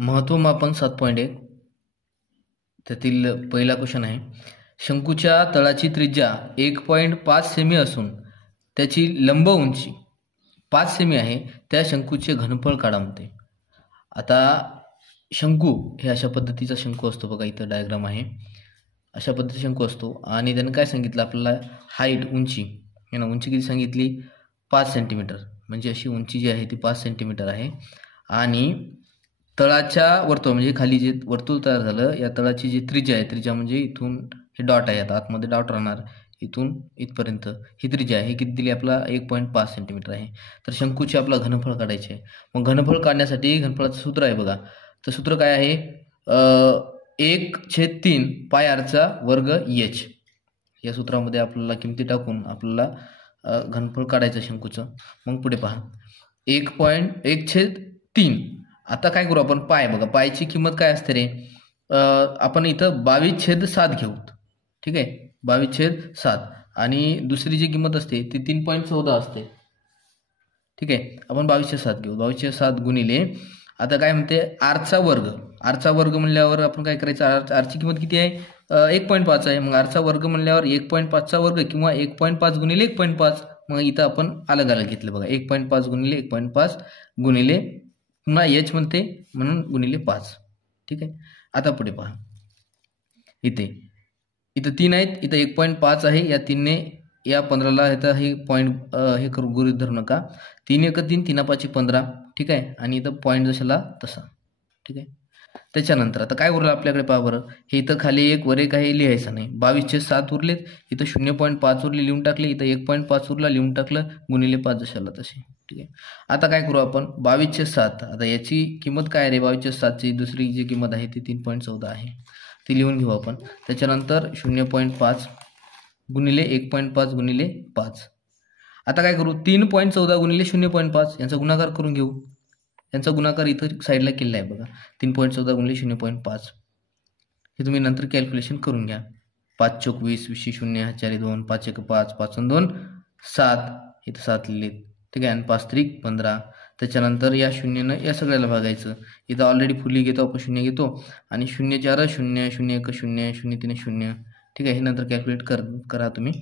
महत्त्वमापन 7.1 त्यातील पहिला क्वेश्चन आहे. शंकूच्या तळाची त्रिज्या 1.5 सेमी असून त्याची लंब उंची 5 सेमी आहे. त्या शंकूचे घनफळ काढा म्हणते. आता शंकू हे अशा पद्धतीचा शंकू असतो बघा, इथं डायग्राम आहे. अशा पद्धतीचा शंकू असतो आणि त्याने काय सांगितलं आपल्याला, हाईट उंची आहे ना, उंची किती सांगितली 5 सेंटीमीटर, म्हणजे अशी उंची जी आहे ती 5 सेंटीमीटर आहे. आणि तळाच्या वर्तुळ म्हणजे खाली जे वर्तुळ तयार झालं, या तळाची जी त्रिज्या आहे, त्रिज्या म्हणजे इथून हे डॉट आहे, आता आतमध्ये डॉट राहणार, इथून इथपर्यंत ही त्रिज्या आहे, ही किती दिली आपला 1.5 सेंटीमीटर आहे. तर शंकूचे आपला घनफळ काढायचे आहे. मग घनफळ काढण्यासाठी घनफळाचं सूत्र आहे बघा. तर सूत्र काय आहे, 1/3 पाय आरचा वर्ग एच. या सूत्रामध्ये आपल्याला किमती टाकून आपल्याला घनफळ काढायचं शंकूचं. मग पुढे पहा 1/3. आता काय करू आपण, पाय बघा, पायची किंमत काय असते रे, आपण इथं 22/7 घेऊ. ठीक आहे, 22/7 आणि दुसरी जी किंमत असते ती 3.14 असते. ठीक आहे, आपण 22/7 घेऊ. 22/7 गुणिले, आता काय म्हणते आरचा वर्ग. आरचा वर्ग म्हणल्यावर आपण काय करायचं, आरची किंमत किती आहे 1.5 आहे. मग आरचा वर्ग म्हणल्यावर 1.5चा वर्ग किंवा 1.5 गुणिले 1.5. मग इथं आपण अलग अलग घेतलं बघा, 1.5 गुणिले 1.5 गुणिले पुन्हा एच म्हणते म्हणून गुणिले 5. ठीक आहे, आता पुढे पहा, इथं 3 आहेत, इथं 1.5 आहे. या 3ने या 15ला इथं हे पॉईंट हे करू गृहीत धरू नका. 3 1 3, 3 5 15. ठीक आहे, आणि इथं पॉईंट जशाला तसा. ठीक आहे, त्याच्यानंतर आता काय उरलं आपल्याकडे पहा बरं, हे इथं खाली एक वर एक आहे, लिहायचं नाही. 22/7 उरलेत, इथं 0.5 उरले लिहून टाकले, इथं 1.5 उरला लिहून टाकलं, गुणिले 5 जशाला तसे. ठीक आहे, आता काय करू आपण 22/7. आता याची किंमत काय रे, 22/7ची दुसरी जी किंमत आहे ती 3.14 आहे, ती लिहून घेऊ आपण. त्याच्यानंतर 0.5 गुणिले 1.5 गुणिले 5. आता काय करू 3.14 गुणिले 0.5 यांचा गुणाकार करून घेऊ. यांचा गुणाकार इथं साईडला केलेला आहे बघा, 3.14 गुणिले 0.5. हे तुम्ही नंतर कॅल्क्युलेशन करून घ्या. 5 चौक 20, 20 0 4 2, 5 1 5, 5 2 7, इथं 7 लिहिलेत. ठीक आहे, आणि 5 3 15. त्याच्यानंतर या शून्यनं या सगळ्याला भागायचं. इथं ऑलरेडी फुली घेतो आपण, शून्य घेतो आणि 0 4 0, 0 1 0, 0 3 0. ठीक आहे, हे नंतर कॅल्क्युलेट करा तुम्ही.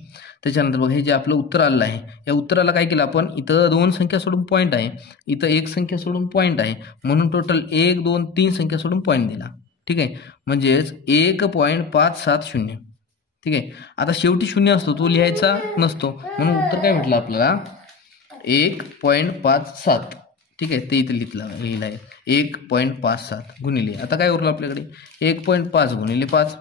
त्याच्यानंतर बघा, हे जे आपलं उत्तर आलेलं आहे, या उत्तराला काय केलं आपण, इथं 2 संख्या सोडून पॉईंट आहे, इथं 1 संख्या सोडून पॉईंट आहे, म्हणून टोटल 1 2 3 संख्या सोडून पॉईंट दिला. ठीक आहे, म्हणजेच 1.570. ठीक आहे, आता शेवटी 0 असतो, तो लिहायचा नसतो, म्हणून उत्तर काय म्हटलं आपल्याला 1.57. ठीक आहे, ते इथे लिहिलं आहे 1.57 गुणिले, आता काय उरलं आपल्याकडे 1.5 गुणिले 5.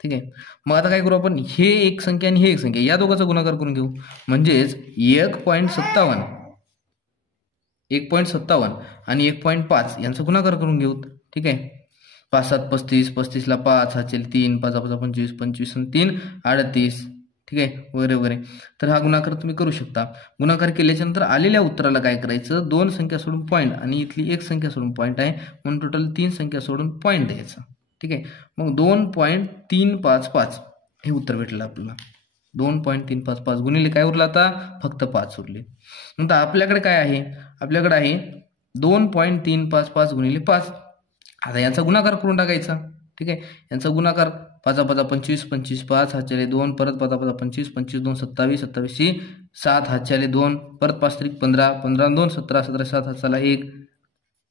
ठीक आहे, मग आता काय करू आपण, हे एक संख्या आणि हे एक संख्या, या दोघांचा गुणाकार करून घेऊ. म्हणजेच 1.57 आणि 1.5 यांचा गुणाकार करून घेऊ. ठीक आहे, 5 7 35, 35ला 5 हाचेल 3, 5 5 25, 25 3 38. ठीक आहे, वगैरे वगैरे. तर हा गुणाकार तुम्ही करू शकता. गुणाकार केल्याच्यानंतर आलेल्या उत्तराला काय करायचं, 2 संख्या सोडून पॉईंट आणि इथली 1 संख्या सोडून पॉईंट आहे, म्हणून टोटल 3 संख्या सोडून पॉईंट द्यायचा. ठीक आहे, मग 2.355 हे उत्तर भेटलं आपल्याला. 2.355 गुणिले काय उरलं आता, फक्त 5 उरले. नंतर आपल्याकडे काय आहे, आपल्याकडे आहे 2.355 गुणिले 5. आता यांचा गुणाकार करून टाकायचा. ठीक आहे, यांचा गुणाकार 5 5 25, 25 5 हातच्याले 2, परत 5 5 25, 25 2 27, 27 7 हातच्याले 2, परत 5 3 15, 15 2 17, 17 7 हातचाला 1.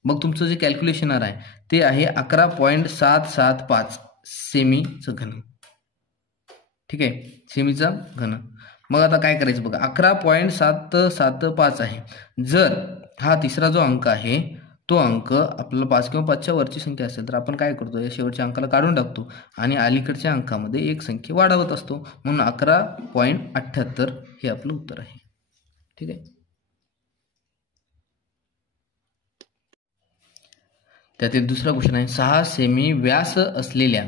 मग तुमचं जे कॅल्क्युलेशन आहे ते आहे 11.775 सेमीचं घन. ठीक आहे, सेमीचा घन. मग आता काय करायचं बघा, 11.775 आहे. जर हा तिसरा जो अंक आहे तो अंक आपल्याला 5 किंवा 5च्या वरची संख्या असेल तर आपण काय करतो, या शेवटच्या अंकाला काढून टाकतो आणि अलीकडच्या अंकामध्ये एक संख्या वाढवत असतो, म्हणून 11.78 हे आपलं उत्तर आहे. ठीक आहे, त्यातील दुसरा क्वेश्चन आहे, 6 सेमी व्यास असलेल्या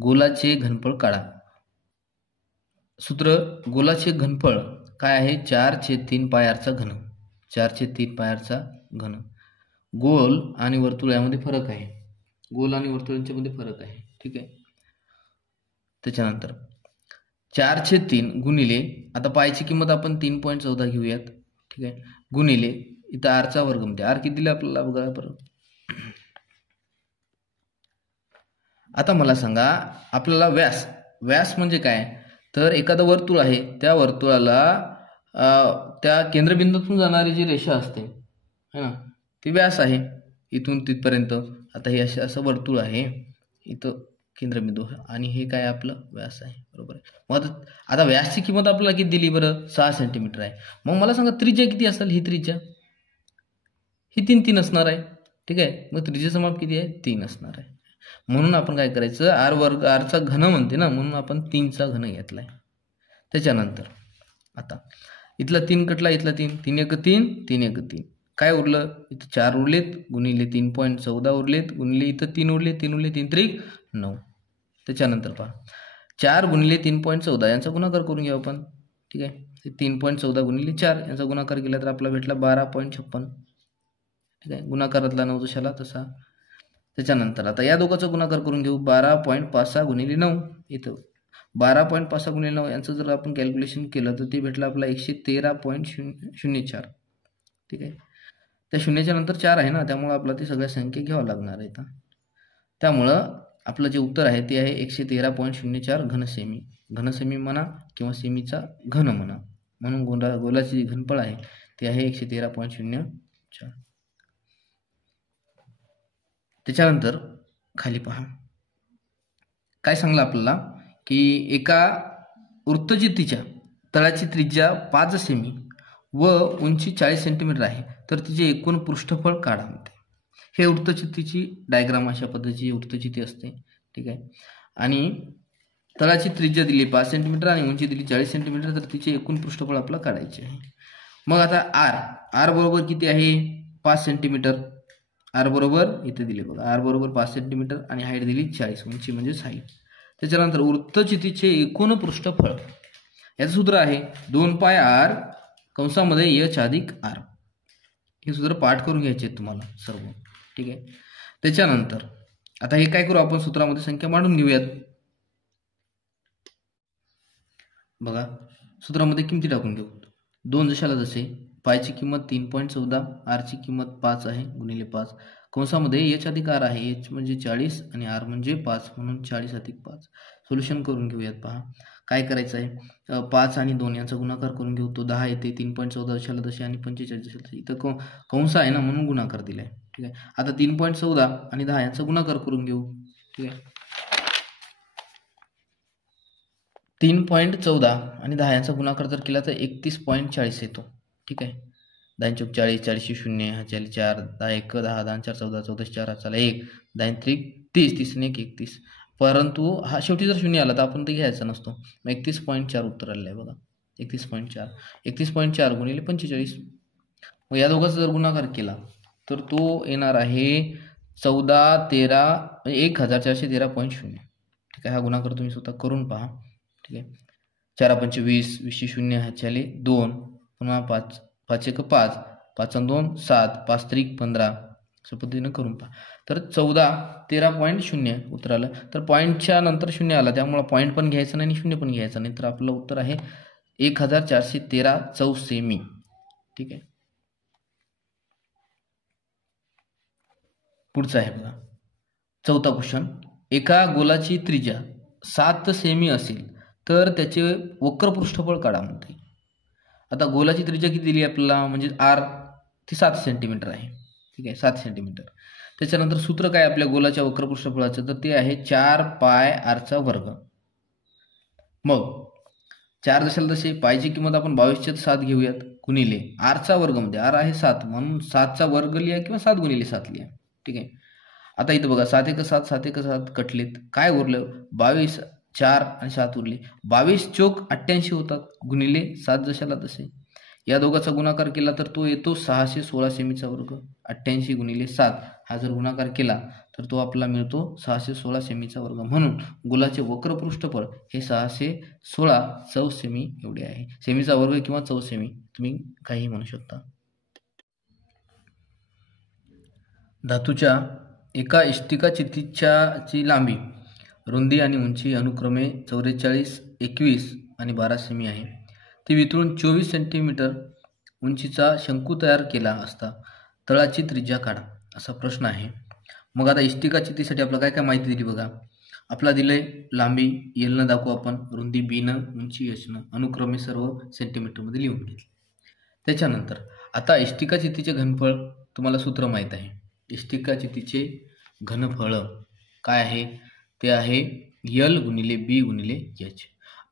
गोलाचे घनफळ काढा. सूत्र, गोलाचे घनफळ काय आहे, 4/3 पाय आरचा घन. 4/3 पाय आरचा घन. गोल आणि वर्तुळ यामध्ये फरक आहे, गोल आणि वर्तुळांच्या मध्ये फरक आहे. ठीक आहे, त्याच्यानंतर 4/3 गुणिले, आता पायची किंमत आपण 3.14 घेऊयात. ठीक आहे, गुणिले इथं आरचा वर्ग म्हणते, आर किती दिला आपल्याला बघा बरं, आता मला सांगा आपल्याला व्यास, व्यास म्हणजे काय, तर एखादं वर्तुळ आहे त्या वर्तुळाला त्या केंद्रबिंदूतून जाणारी जी रेषा असते है ना, ती व्यास आहे इथून तिथपर्यंत. आता हे असं वर्तुळ आहे, इथं केंद्रबिंदू आणि हे काय आपलं व्यास आहे, बरोबर आहे. मग आता व्यासची किंमत आपल्याला किती दिली बरं, 6 सेंटीमीटर आहे. मग मला सांगा त्रिज्या किती असेल, ही त्रिज्या ही 3 असणार आहे, ठीक आहे. मग त्रिज्याचं माप किती आहे, 3 असणार आहे. म्हणून आपण काय करायचं, आर वर्ग, आरचा घन म्हणते ना, म्हणून आपण 3चा घन घेतलाय. त्याच्यानंतर आता इथला 3 कटला, इथला 3, 3 एक 3, 3 एक 3, काय उरलं, इथं 4 उरलेत, गुणिले 3.14 उरलेत, गुणिले इथं 3 उरले, 3 उरले 3 त्रिक 9. त्याच्यानंतर पहा 4 गुणिले 3.14 यांचा गुणाकार करून घेऊ आपण, ठीक आहे. 3.14 गुणिले 4 यांचा गुणाकार केला तर आपला भेटला 12.56, ठीक आहे. गुणाकारातला 9 जशाला तसा. त्याच्यानंतर आता या दोघांचा गुणाकार करून घेऊ, 12.56 गुणिले 9, इथं 12.56 गुणिले 9 यांचं जर आपण कॅल्क्युलेशन केलं तर ते भेटलं आपला 113.04, ठीक आहे. त्या शून्याच्या नंतर 4 आहे ना, त्यामुळे आपला ते सगळ्या संख्या घ्यावं लागणार आहेत. त्यामुळं आपलं जे उत्तर आहे ते आहे 113.04 घनसेमी. घनसेमी म्हणा किंवा सेमीचा घन म्हणा, म्हणून गोलाची जी घनफळ आहे ते आहे 113.04. त्याच्यानंतर खाली पहा काय सांगलं आपल्याला की एका वृत्तचित्तीच्या तळाची त्रिज्या 5 सेमी व उंची 40 सेंटीमीटर आहे, तर तिचे एकूण पृष्ठफळ काढा म्हणते. हे वृत्तचित्तीची डायग्राम अशा पद्धतीची वृत्तचित्ती असते, ठीक आहे. आणि तळाची त्रिज्या दिली 5 सेंटीमीटर आणि उंची दिली 40 सेंटीमीटर, तर तिचे एकूण पृष्ठफळ आपल्याला काढायचे आहे. मग आता आर बरोबर किती आहे, 5 सेंटीमीटर. आर बरोबर इथे दिले बघा, आर बरोबर 5 सेंटीमीटर आणि हाईट दिली 40, उंची म्हणजेच हाईट. त्याच्यानंतर वृत्तचित्तीचे एकूण पृष्ठफळ याचं सूत्र आहे 2 पाय आर कंसामध्ये एच अधिक आर. हे सूत्र पाठ करून घ्यायचे तुम्हाला सर्व, ठीक आहे. त्याच्यानंतर आता हे काय करू आपण, सूत्रामध्ये संख्या मांडून घेऊयात. बघा सूत्रामध्ये किमती टाकून घेऊ, 2 जशाला जसे, पायची किंमत 3.14, आरची किंमत 5 आहे गुणिले 5, कंसामध्ये एच अधिक आर आहे, एच म्हणजे 40 आणि आर म्हणजे 5, म्हणून 40 अधिक 5. सोल्युशन करून घेऊयात. पहा काय करायचं आहे, 5 आणि 2 यांचा गुणाकार करून घेऊ, तो 10 येते, 3.14 जशाला जसे आणि 45 जशाला तसे. इथं कंस आहे ना म्हणून गुणाकार दिलाय, ठीक आहे. आता 3.14 आणि 10 यांचा गुणाकार करून घेऊ, ठीक आहे. 3.14 आणि 10 यांचा गुणाकार जर केला तर 31.40 येतो, ठीक आहे. 10 चौक 40, 40 शून्य, हा 4, 10 1 10, 10 4 14, 14 4 चला 1, 10 त्रिक 30, 30 1 31. परंतु हा शेवटी जर शून्य आला तर आपण ते घ्यायचा नसतो. मग 31.4 उत्तर आलेलं आहे बघा, 31.4. 31.4 गुणिले 45. मग या दोघांचा जर गुणाकार केला तर तो येणार आहे 14 13 1413.0, ठीक आहे. हा गुणाकार तुम्ही स्वतः करून पहा, ठीक आहे. 4 5 20, 20 शून्य, ह्याच्याले 2, पुन्हा 5 5 1 5, 5 2 7, 5 त्रिक 15, अशा पद्धतीनं करून पहा. तर 1413.0 उत्तर आलं. तर पॉईंटच्या नंतर शून्य आला त्यामुळे पॉईंट पण घ्यायचं नाही आणि शून्य पण घ्यायचं नाही, तर आपलं उत्तर आहे 1413 चौसेमी, ठीक आहे. पुढचा आहे बघा, चौथा क्वेश्चन. एका गोलाची त्रिज्या 7 सेमी असेल तर त्याचे वक्र पृष्ठफळ काढा म्हणते. आता गोलाची त्रिज्या किती दिली आपल्याला, म्हणजे आर ती 7 सेंटीमीटर आहे, ठीक आहे, 7 सेंटीमीटर. त्याच्यानंतर सूत्र काय आपल्या गोलाच्या वक्र पृष्ठफळाचं, तर ते आहे 4 पाय आरचा वर्ग. मग 4 जशाला तसे पायची किंमत आपण 22/7 घेऊयात, गुणिले आरचा वर्ग मध्ये आर आहे 7, म्हणून 7चा वर्ग लिहा किंवा 7 गुणिले 7 लिहा, ठीक आहे. आता इथं बघा 7 1 7, 7 1 7 कटलेत, काय उरलं 22, 4 आणि 7 उरले, 22 चौक 88 होतात, गुणिले 7 जशाला तसे. या दोघांचा गुणाकार केला तर तो येतो 616 सेमीचा वर्ग. 88 गुणिले 7 हा जर गुणाकार केला तर तो आपला मिळतो 616 सेमीचा वर्ग. म्हणून गोलाचे वक्र पृष्ठफळ हे 616 चौसेमी एवढे आहे. सेमीचा वर्ग किंवा चौसेमी तुम्ही काही म्हणू शकता. धातूच्या एका इष्टिका चित्तीची लांबी, रुंदी आणि उंची अनुक्रमे 44, 21 आणि 12 सेमी आहे. ती वितळून 24 सेंटीमीटर उंचीचा शंकू तयार केला असता तळाची त्रिज्या काढा, असा प्रश्न आहे. मग आता इष्टिका चित्तीसाठी आपल्याला काय काय माहिती दिली बघा. आपला दिलंय लांबी एल न दाखवू आपण, रुंदी बी न, उंची एच न, अनुक्रमे सर्व सेंटीमीटरमध्ये लिहून घेतले. त्याच्यानंतर आता इष्टिकाचितीचे घनफळ तुम्हाला सूत्र माहीत आहे. इष्टिकाचितीचे घनफळ काय आहे ते आहे यल गुणिले बी गुणिले एच.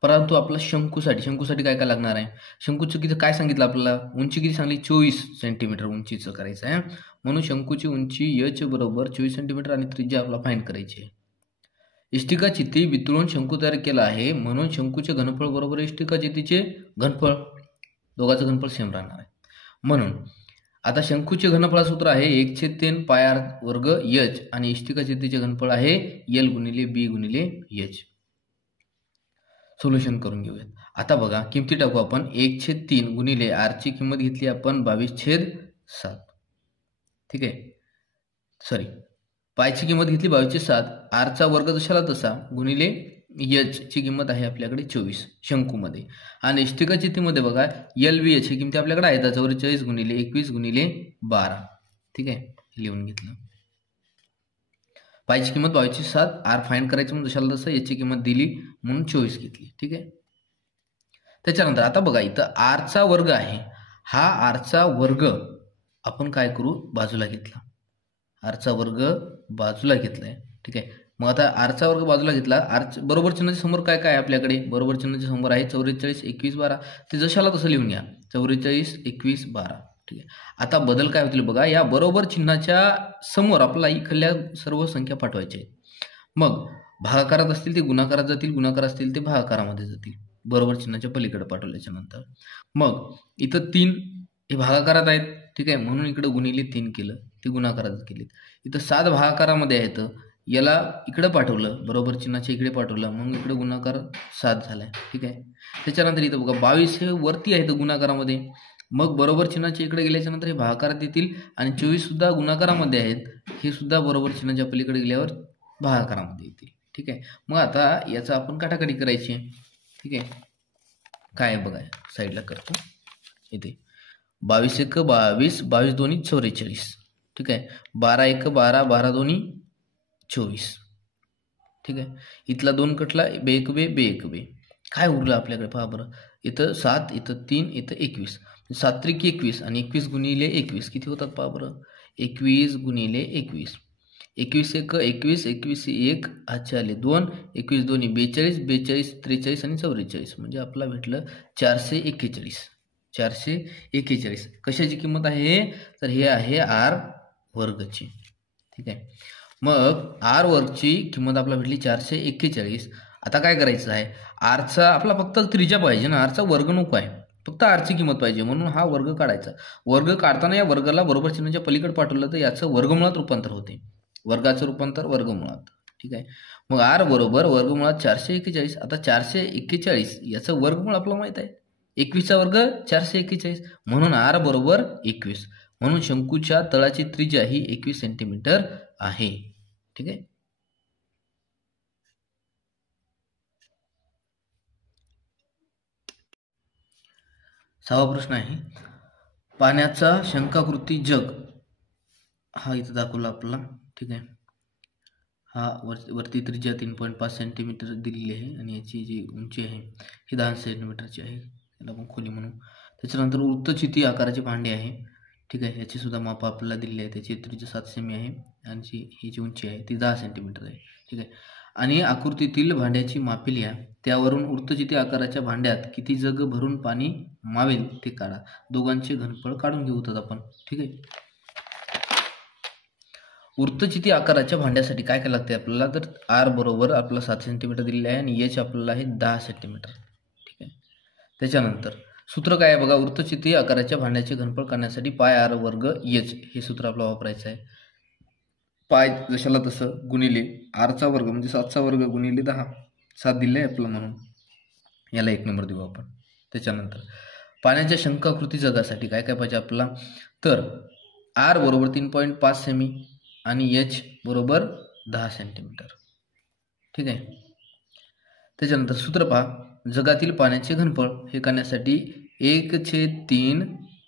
परंतु आपला शंकूसाठी काय काय लागणार आहे? शंकूचं किती काय सांगितलं आपल्याला? उंची किती सांगली? 24 सेंटीमीटर उंचीचं करायचं आहे. म्हणून शंकूची उंची एच बरोबर 24 सेंटीमीटर आणि त्रिज्या आपला फाइंड करायची आहे. इष्टिकाचिती वितळून शंकू तयार केला आहे, म्हणून शंकूचे घनफळ बरोबर इष्टिकाचितीचे घनफळ, दोघांचं घनफळ सेम राहणार आहे. म्हणून आता शंकूचे घनफळ सूत्र आहे 1/3 पाय आर वर्ग एच आणि इष्टिकाचितीचे घनफळ आहे एल गुणिले बी गुणिले एच. सोल्युशन करून घेऊयात. आता बघा किमती टाकू आपण. 1/3 गुणिले आरची किंमत घेतली आपण 22/7. ठीक आहे, सॉरी पायची किंमत घेतली 22/7, आरचा वर्ग जशाला तसा गुणिले एच ची किंमत आहे आपल्याकडे 24 शंकूमध्ये. आणि इष्टिकाचितीमध्ये बघा एल बी एच ही किमती आपल्याकडे आहेत 44 गुणिले 21 गुणिले 12. ठीक आहे, लिहून घेतलं. पायची किंमत 22/7, आर फाइंड करायचं म्हणून जशाला तसं एचची किंमत दिली म्हणून 24 घेतली. ठीक आहे, त्याच्यानंतर आता बघा इथं आरचा वर्ग आहे, हा आरचा वर्ग आपण काय करू बाजूला घेतला, आरचा वर्ग बाजूला घेतलाय. ठीक आहे, मग आता आरचा वर्ग बाजूला घेतला, आर बरोबर चिन्हाच्या समोर काय काय आहे आपल्याकडे? बरोबर चिन्हाच्या समोर आहे 44 21 12, ते जशाला तसं लिहून घ्या 44 21 12. ठीक आहे, आता बदल काय होतील बघा, या बरोबर चिन्हाच्या समोर आपल्याला इकडल्या सर्व संख्या पाठवायच्या आहेत. मग भागाकारात असतील ते गुणाकारात जातील, गुणाकार असतील ते भागाकारामध्ये जातील, बरोबर चिन्हाच्या पलीकडे पाठवल्याच्या नंतर. मग इथं 3 हे भागाकारात आहेत. ठीक आहे, म्हणून इकडे गुणिले 3 केलं, ते गुणाकारात केलेत. इथं 7 भागाकारामध्ये आहेत, याला इकडे पाठवलं, बरोबर चिन्हाच्या इकडे पाठवलं, मग इकडे गुणाकार 7 झालाय. ठीक आहे, त्याच्यानंतर इथं बघा 22 हे वरती आहेत गुणाकारामध्ये, मग बरोबर चिन्हाच्या इकडे गेल्याच्या नंतर हे भागाकारात येतील आणि 24 सुद्धा गुणाकारामध्ये आहेत, हे सुद्धा बरोबर चिन्हाच्या पलीकडे गेल्यावर भागाकारामध्ये येतील. ठीक आहे, मग आता याचा आपण काटाकाटी करायची आहे. ठीक आहे, काय बघा साईडला करतो. इथे 22 1 22, 22 दोन्ही 44. ठीक आहे, 12 1 12, 12 दोन्ही 24. ठीक आहे, इथला 2 कटला, बे 1 बे, बे 1 बे. काय उरलं आपल्याकडे पहा बरं, इथं 7, इथं 3, इथं 21. 7 त्रिक 21 आणि 21 गुणिले 21 किती होतात पहा बरं, 21 गुणिले 21. 21 1 21, 21 1 हातचे आले 2, 21 दोन्ही 42, 42 43 आणि 44, म्हणजे आपला भेटलं 441. 441 कशाची किंमत आहे? तर हे आहे आर वर्गची. ठीक आहे, मग आर वर्गची किंमत आपल्याला भेटली 441. आता काय करायचं आहे, आरचा आपला फक्त त्रिज्या पाहिजे ना, आरचा वर्ग नको आहे, फक्त आरची किंमत पाहिजे, म्हणून हा वर्ग काढायचा. वर्ग काढताना या वर्गाला बरोबर चिन्हाच्या पलीकडे पाठवलं तर याचं वर्गमुळात रूपांतर होते, वर्गाचं रूपांतर वर्गमुळात. ठीक आहे, मग आर बरोबर वर्गमुळात 441. आता 441 याचं वर्गमूळ आपल्याला माहित आहे, 21चा वर्ग 441, म्हणून आर बरोबर 21. म्हणून शंकूच्या तळाची त्रिज्या ही 21 सेंटीमीटर आहे. ठीक आहे, सहावा प्रश्न आहे, पाण्याचा शंकाकृती जग हा इथं दाखवला आपल्याला. ठीक आहे, हा वरती त्रिज्या 3.5 सेंटीमीटर दिलेली आहे आणि याची जी उंची आहे ही 10 सेंटीमीटरची आहे, याला आपण खोली म्हणू. त्याच्यानंतर वृत्तचिती आकाराचे भांडे आहे. ठीक आहे, याची सुद्धा माप आपल्याला दिलेली आहे, त्याची त्रिज्या 7 सेमी आहे आणि ही जी उंची आहे ती 10 सेंटीमीटर आहे. ठीक आहे, आणि आकृतीतील भांड्याची मापे लिहा, त्यावरून वृत्तचिती आकाराच्या भांड्यात किती जग भरून पाणी मावेल ते काढा. दोघांचे घनफळ काढून घेऊत आपण. ठीक आहे, वृत्तचिती आकाराच्या भांड्यासाठी काय काय लागते आपल्याला, तर आर बरोबर आपला 7 सेंटीमीटर दिलेले आहे आणि एच आपल्याला आहे 10 सेंटीमीटर. ठीक आहे, त्याच्यानंतर सूत्र काय आहे बघा, वृत्तचिती आकाराच्या भांड्याचे घनफळ काढण्यासाठी पाय आर वर्ग एच हे सूत्र आपल्याला वापरायचं आहे. पाय जशाला तसं गुणिले आरचा वर्ग म्हणजे 7चा वर्ग गुणिले 10, 7 दिले आहे आपलं म्हणून याला 1 नंबर देऊ आपण. त्याच्यानंतर पाण्याच्या शंकाकृती जगासाठी काय काय पाहिजे आपल्याला, तर आर बरोबर 3.5 सेमी आणि एच बरोबर 10 सेंटीमीटर. ठीक आहे, त्याच्यानंतर सूत्र पहा, जगातील पाण्याचे घनफळ हे काढण्यासाठी 1/3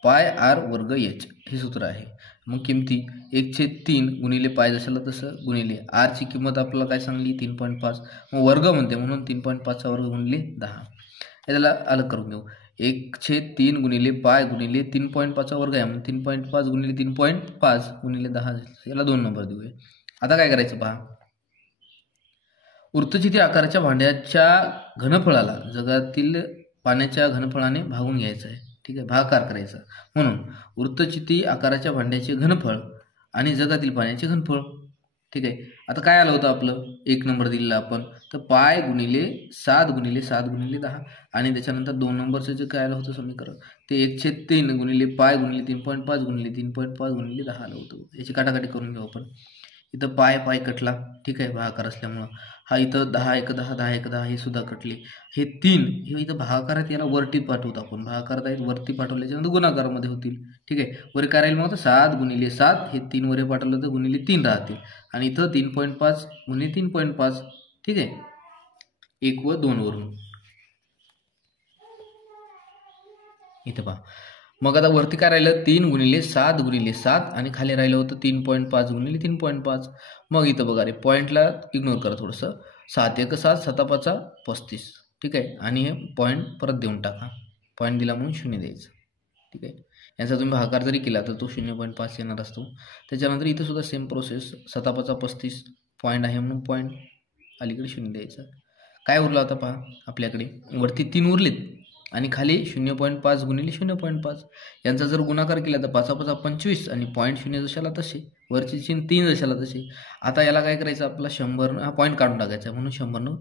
पाय आर वर्ग एच हे सूत्र आहे. मग किमती 1/3 गुणिले पाय जशाला तसं गुणिले आरची किंमत आपल्याला काय सांगली 3.5, मग वर्ग म्हणते म्हणून 3.5चा वर्ग गुणिले 10. याला अलग करून घेऊ. 1/3 गुणिले पाय गुणिले 3.5चा वर्ग आहे म्हणून 3.5 गुणिले 3.5 गुणिले 10, याला 2 नंबर देऊया. आता काय करायचं पहा, वृत्तचिती आकाराच्या भांड्याच्या घनफळाला जगातील पाण्याच्या घनफळाने भागून घ्यायचं आहे. ठीक आहे, भागाकार करायचा. म्हणून वृत्तचिती आकाराच्या भांड्याचे घनफळ आणि जगातील पाण्याचे घनफळ. ठीक आहे, आता काय आलं होतं आपलं 1 नंबर दिलेला आपण, तर पाय गुणिले 7 गुणिले 7 गुणिले 10 आणि त्याच्यानंतर 2 नंबरचं जे काय आलं होतं समीकरण ते 1/3 गुणिले पाय गुणिले 3.5 गुणिले 3.5 गुणिले 10 आलं होतं. याची काटाकाटी करून घेऊ आपण. इथं पाय पाय कटला. ठीक आहे, भागाकार असल्यामुळं हा इथं 10 1 10 10 1 10 हे सुद्धा कटले. हे 3 हे इथं भागाकारात याला वरती पाठवतो आपण. भागाकारात आहेत वरती पाठवल्याच्यानंतर गुणाकारामध्ये होतील. ठीक आहे, वर काय राहील मग 7 गुणिले 7 हे 3 वरे पाठवलं तर गुणिले 3 राहतील आणि इथं 3.5 गुणिले 3.5. ठीक आहे, 1 व 2 वरून इथं पहा. मग आता वरती काय राहिलं 3 गुणिले 7 गुणिले 7 आणि खाली राहिलं होतं 3.5 गुणिले 3.5. मग इथं बघा रे पॉईंटला इग्नोर करा थोडंसं. 7 1 7 7 5 35. ठीक आहे, आणि हे पॉईंट परत देऊन टाका. पॉईंट दिला म्हणून 0 द्यायचं. ठीक आहे, यांचा तुम्ही भागाकार जरी केला तर तो 0.5 येणार असतो. त्याच्यानंतर इथं सुद्धा सेम प्रोसेस. 7 5 35 पॉईंट आहे म्हणून पॉईंट अलीकडे 0 द्यायचं. काय उरला होता पहा आपल्याकडे, वरती 3 उरलेत आणि खाली 0.5 गुणिले 0.5. यांचा जर गुणाकार केला तर 5 5 25 आणि पॉईंट 0 जशाला तसे, वरची चिन्ह 3 जशाला तसे. आता याला काय करायचं आपला 100 हा पॉईंट काढून टाकायचा म्हणून 100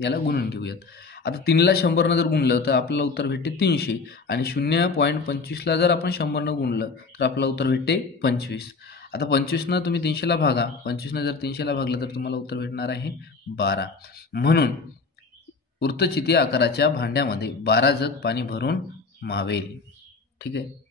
याला गुणून घेऊयात. आता 3ला 100 जर गुणलं तर आपल्याला उत्तर भेटते 300 आणि 0.25ला जर आपण 100 गुणलं तर आपल्याला उत्तर भेटते 25. आता 25 तुम्ही 300ला भागा. 25 जर 300ला भागलं तर तुम्हाला उत्तर भेटणार आहे 12. म्हणून वृत्तचिती आकाराच्या भांड्यामध्ये 12 जग पाणी भरून मावेल. ठीक आहे.